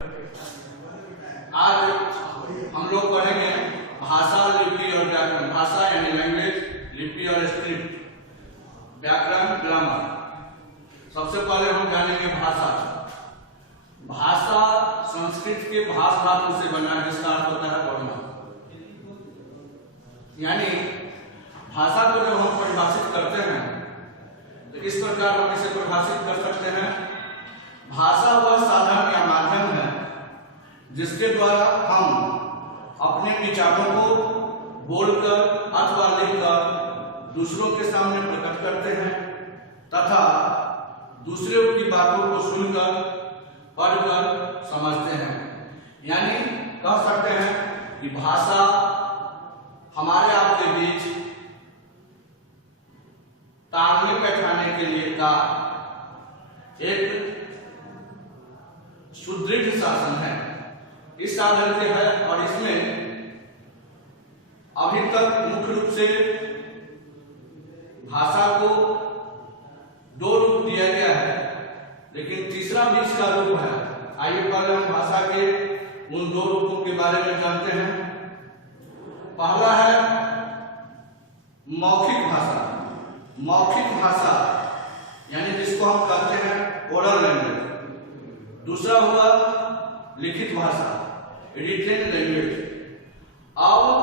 आज हम लोग पढ़ेंगे भाषा, लिपि और व्याकरण। भाषा यानी लैंग्वेज, लिपि और स्क्रिप्ट, व्याकरण, ग्रामर। सबसे पहले हम जानेंगे भाषा। भाषा संस्कृत के भाष धातु से बना है, जिसका अर्थ होता है बोलना। यानी भाषा को जब हम परिभाषित करते हैं तो इस प्रकार हम इसे परिभाषित कर सकते हैं। भाषा वह साधन या माध्यम है जिसके द्वारा हम अपने विचारों को बोलकर अथवा लिखकर दूसरों के सामने प्रकट करते हैं तथा दूसरों की बातों को सुनकर पढ़कर समझते हैं। यानी कह सकते हैं कि भाषा हमारे आपके बीच तालमेल बैठाने के लिए का एक सुदृढ़ शासन है। इस साधन के है और इसमें अभी तक मुख्य रूप से भाषा को दो रूप दिया गया है, लेकिन तीसरा भी इसका रूप है। आइए पहले हम भाषा के उन दो रूपों के बारे में जानते हैं। पहला है मौखिक भाषा। मौखिक भाषा यानी जिसको हम कहते हैं ओरल लैंग्वेज। दूसरा हुआ लिखित भाषा, रिटेन लैंग्वेज। अब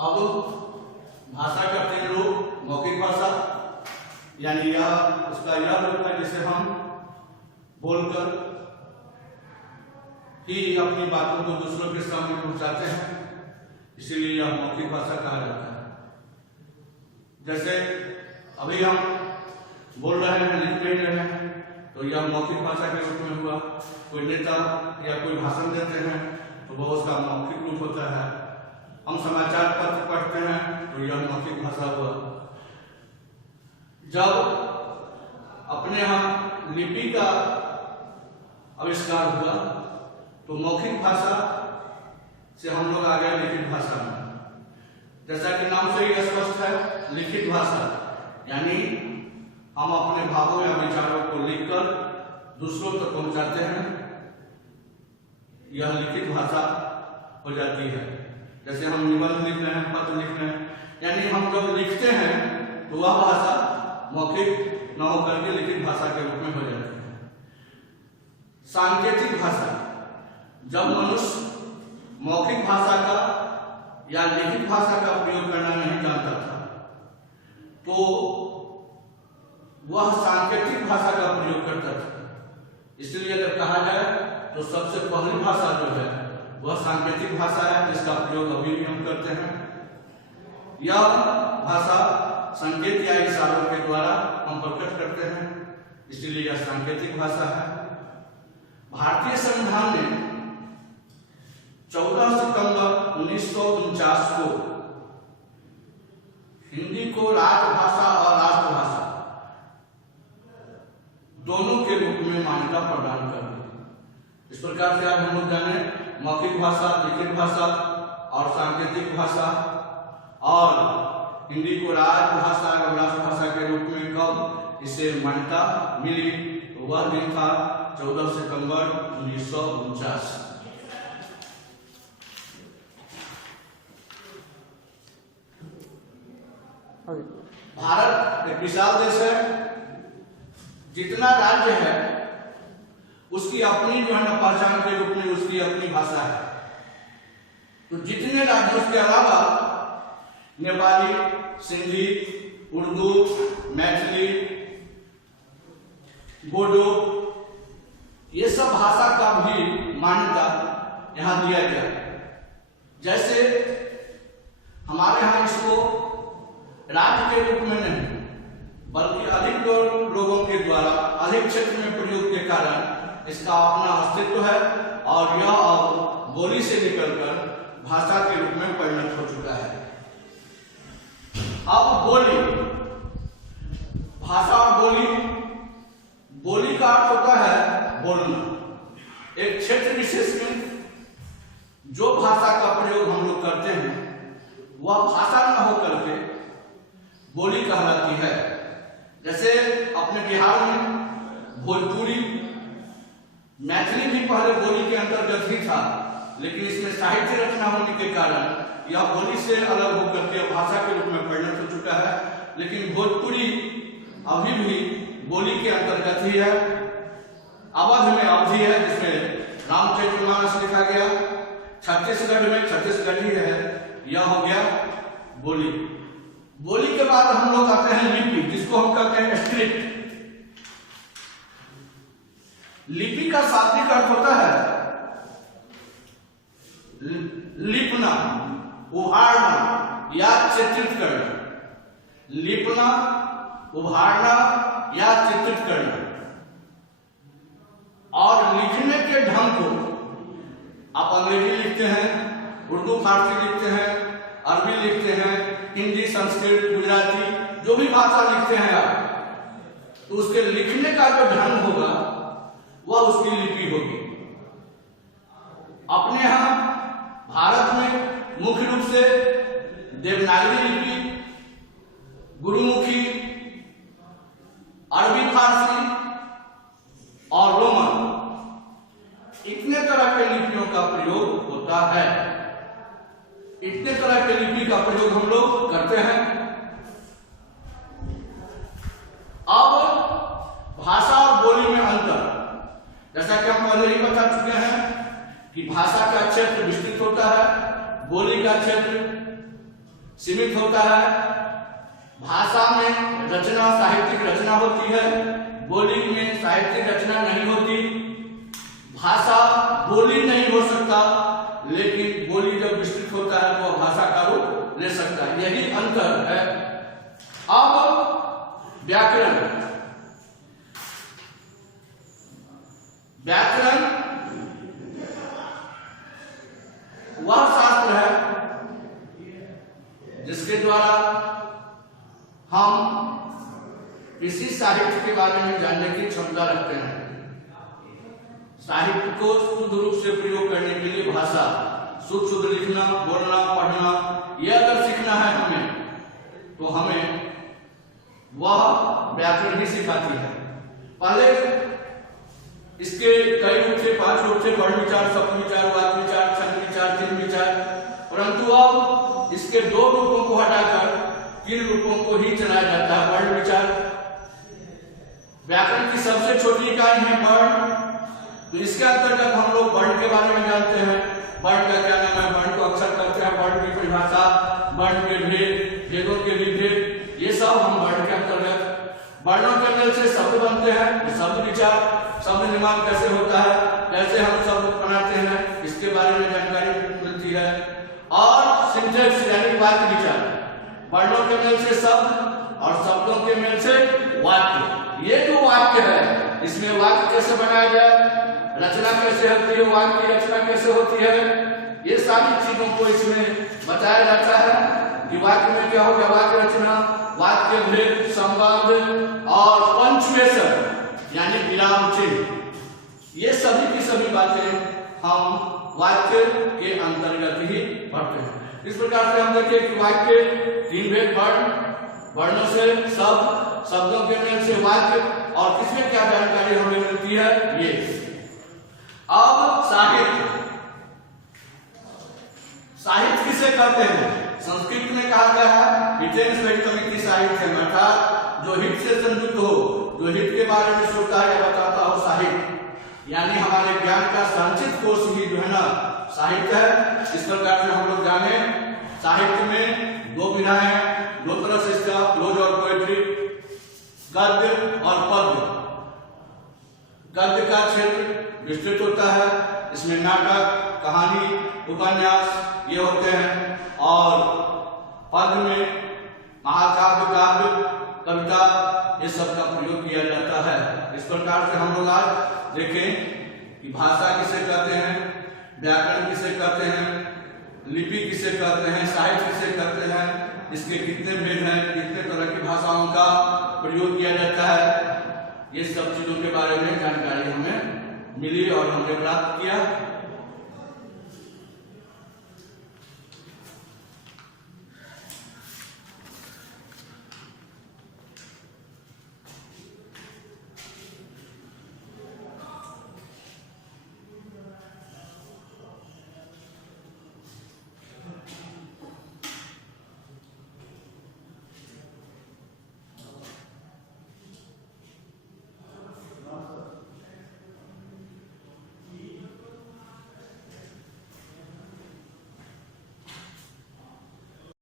अब भाषा का तीन रूप, मौखिक भाषा यानी यह उसका यह रूप है जिसे हम बोलकर ही अपनी बातों को दूसरों के सामने पहुंचाते हैं, इसीलिए यह मौखिक भाषा कहा जाता है। जैसे अभी हम बोल रहे हैं, लिख नहीं रहे हैं, तो यह मौखिक भाषा के रूप में हुआ। कोई नेता या कोई भाषण देते हैं तो वह उसका मौखिक रूप होता है। हम समाचार पत्र पढ़ते हैं तो यह मौखिक भाषा हुआ। जब अपने यहाँ लिपि का आविष्कार हुआ तो मौखिक भाषा से हम लोग आ गए लिखित भाषा में। जैसा कि नाम से ही स्पष्ट है, लिखित भाषा यानी हम अपने भावों या विचारों को लिखकर दूसरों तक पहुंचाते हैं, यह लिखित भाषा हो जाती है। जैसे हम निबंध लिख रहे हैं, पत्र लिख रहे हैं, यानी हम जब लिखते हैं तो वह भाषा मौखिक न होकर के लिखित भाषा के रूप में हो जाती है। सांकेतिक भाषा, जब मनुष्य मौखिक भाषा का या लिखित भाषा का प्रयोग करना नहीं जानता था तो वह सांकेतिक भाषा का प्रयोग करता था। इसलिए अगर कहा जाए तो सबसे पहली भाषा जो है वह सांकेतिक भाषा है, जिसका प्रयोग अभी भी हम करते हैं। यह भाषा संकेत या इशारों के द्वारा हम प्रकट करते हैं, इसलिए यह सांकेतिक भाषा है। भारतीय संविधान ने 14 सितंबर 1949 को हिंदी को राजभाषा और राष्ट्रभाषा दोनों के रूप में मान्यता प्रदान कर दी। इस प्रकार से आज हम लोग जाने मौखिक भाषा, लिखित भाषा और सांकेतिक भाषा, और हिंदी को राजभाषा एवं राष्ट्रभाषा के रूप में कब इसे मान्यता मिली, वह दिन था 14 सितंबर 1949। भारत एक विशाल देश है, जितना राज्य है उसकी अपनी जो है ना पहचान के रूप में उसकी अपनी भाषा है। तो जितने राज्यों के अलावा नेपाली, सिंधी, उर्दू, मैथिली, बोडो, ये सब भाषा का भी मान्यता यहाँ दिया गया। जैसे हमारे यहाँ इसको राज्य के रूप में नहीं बल्कि अधिक लोगों के द्वारा अधिक क्षेत्र में प्रयोग के कारण इसका अपना अस्तित्व है और यह अब बोली से निकलकर भाषा के रूप में परिणत हो चुका है। अब बोली, भाषा और बोली, बोली का अर्थ होता है बोलना। एक क्षेत्र विशेष में जो भाषा का प्रयोग हम लोग करते हैं वह भाषा न होकर के बोली कहलाती है। जैसे अपने बिहार में भोजपुरी, मैथिली भी पहले बोली के अंतर्गत ही था, लेकिन इसमें साहित्य रचना होने के कारण यह बोली से अलग होकर के भाषा के रूप में परिणत हो चुका है। लेकिन भोजपुरी अभी भी बोली के अंतर्गत ही है। अवध में अवधी है जिसमें रामचरितमानस लिखा गया, छत्तीसगढ़ में छत्तीसगढ़ी है, यह हो गया बोली। बोली के बाद हम लोग आते हैं लिपि, जिसको हम कहते हैं स्क्रिप्ट। लिपि का शाब्दिक अर्थ होता है लिपना, उभारना या चित्रित करना। लिपना, उभारना या चित्रित करना। और लिखने के ढंग को आप अंग्रेजी लिखते हैं, उर्दू फारसी लिखते हैं, अरबी लिखते हैं, हिंदी, संस्कृत, गुजराती, जो भी भाषा लिखते हैं आप, तो उसके लिखने का जो ढंग होगा वह उसकी लिपि होगी। अपने यहां भारत में मुख्य रूप से देवनागरी लिपि, गुरुमुखी, अरबी फारसी और रोमन, इतने तरह के लिपियों का प्रयोग होता है। इतने तरह के लिपि का प्रयोग हम लोग करते हैं। अब भाषा और बोली में अंतर, जैसा कि हम पहले ही बता चुके हैं कि भाषा का क्षेत्र विस्तृत होता है, बोली का क्षेत्र सीमित होता है। भाषा में रचना, साहित्यिक रचना होती है, बोली में साहित्यिक रचना नहीं होती। भाषा बोली नहीं हो सकता, लेकिन बोली जब विस्तृत होता है तो भाषा का रूप ले सकता है, यही अंतर है। अब व्याकरण, व्याकरण वह शास्त्र है जिसके द्वारा हम किसी साहित्य के बारे में जानने की क्षमता रखते हैं। साहित्य को शुद्ध रूप से प्रयोग करने के लिए भाषा, शुद्ध लिखना, बोलना, पढ़ना, यह अगर सीखना है हमें, तो हमें वह व्याकरण ही सिखाती है। पहले इसके कई रूप थे, 5 रूप थे, वर्ण विचार, शब्द विचार, वाक्य विचार, छंद विचार, चिन्ह विचार, परंतु अब इसके 2 रूपों को हटाकर 3 रूपों को ही चलाया जाता है। वर्ण विचार, व्याकरण की सबसे छोटी इकाई है वर्ण, तो इसके अंतर्गत हम लोग वर्ण के बारे में जानते हैं। वर्ण का क्या नाम है, वर्ण को अक्षर करते हैं, वर्ण की परिभाषा, वर्ण के भेद, भेदों के विभेद, ये सब हम वर्ण के अंतर्गत। वर्णों के मेल से शब्द बनते हैं, शब्द विचार, शब्द निर्माण कैसे होता है, कैसे हम शब्द बनाते हैं, इसके बारे में जानकारी मिलती है। और सिंटैक्स यानी वाक्य विचार, वर्णों के मेल से शब्द और शब्दों के मेल से वाक्य। ये जो वाक्य है, इसमें वाक्य कैसे बनाया जाए, रचना कैसे होती है, वाक्य की रचना कैसे होती है, ये सारी चीजों को इसमें बताया जाता है कि वाक्य में क्या होगा, वाक्य रचना, वाक्य भेद, संबंध और पंक्चुएशन यानी विराम चिन्ह, ये सभी की सभी बातें हम वाक्य के अंतर्गत ही पढ़ते हैं। इस प्रकार से हम देखें कि वाक्य 3 भेद, वर्ण, वर्णों से शब्द, शब्दों के मेल से वाक्य, और इसमें क्या जानकारी हमें मिलती है ये। अब साहित्य, साहित्य किसे कहते हैं? संस्कृत में कहा गया है हितेन सहितमिति साहित्य, अर्थात जो हित से संयुक्त हो, जो हित के बारे में सोचता है, बताता हो, साहित्य यानी हमारे ज्ञान का संचित कोश ही जो है ना साहित्य है। इस प्रकार से हम लोग जाने साहित्य में 2 विधाएं हैं, 2 तरह से इसका प्रोज और पोएट्री, गद्य और पद्य। गद्य का क्षेत्र विस्तृत होता है, इसमें नाटक, कहानी, उपन्यास ये होते हैं, और पद्य में महाकाव्य, काव्य, कविता, ये सब का प्रयोग किया जाता है। इस प्रकार से हम लोग आज देखें कि भाषा किसे कहते हैं, व्याकरण किसे कहते हैं, लिपि किसे कहते हैं, साहित्य किसे कहते हैं, इसके कितने भेद हैं, कितने तरह की भाषाओं का प्रयोग किया जाता है, ये सब चीजों के बारे में जानकारी हमें मिली और हमने प्राप्त किया।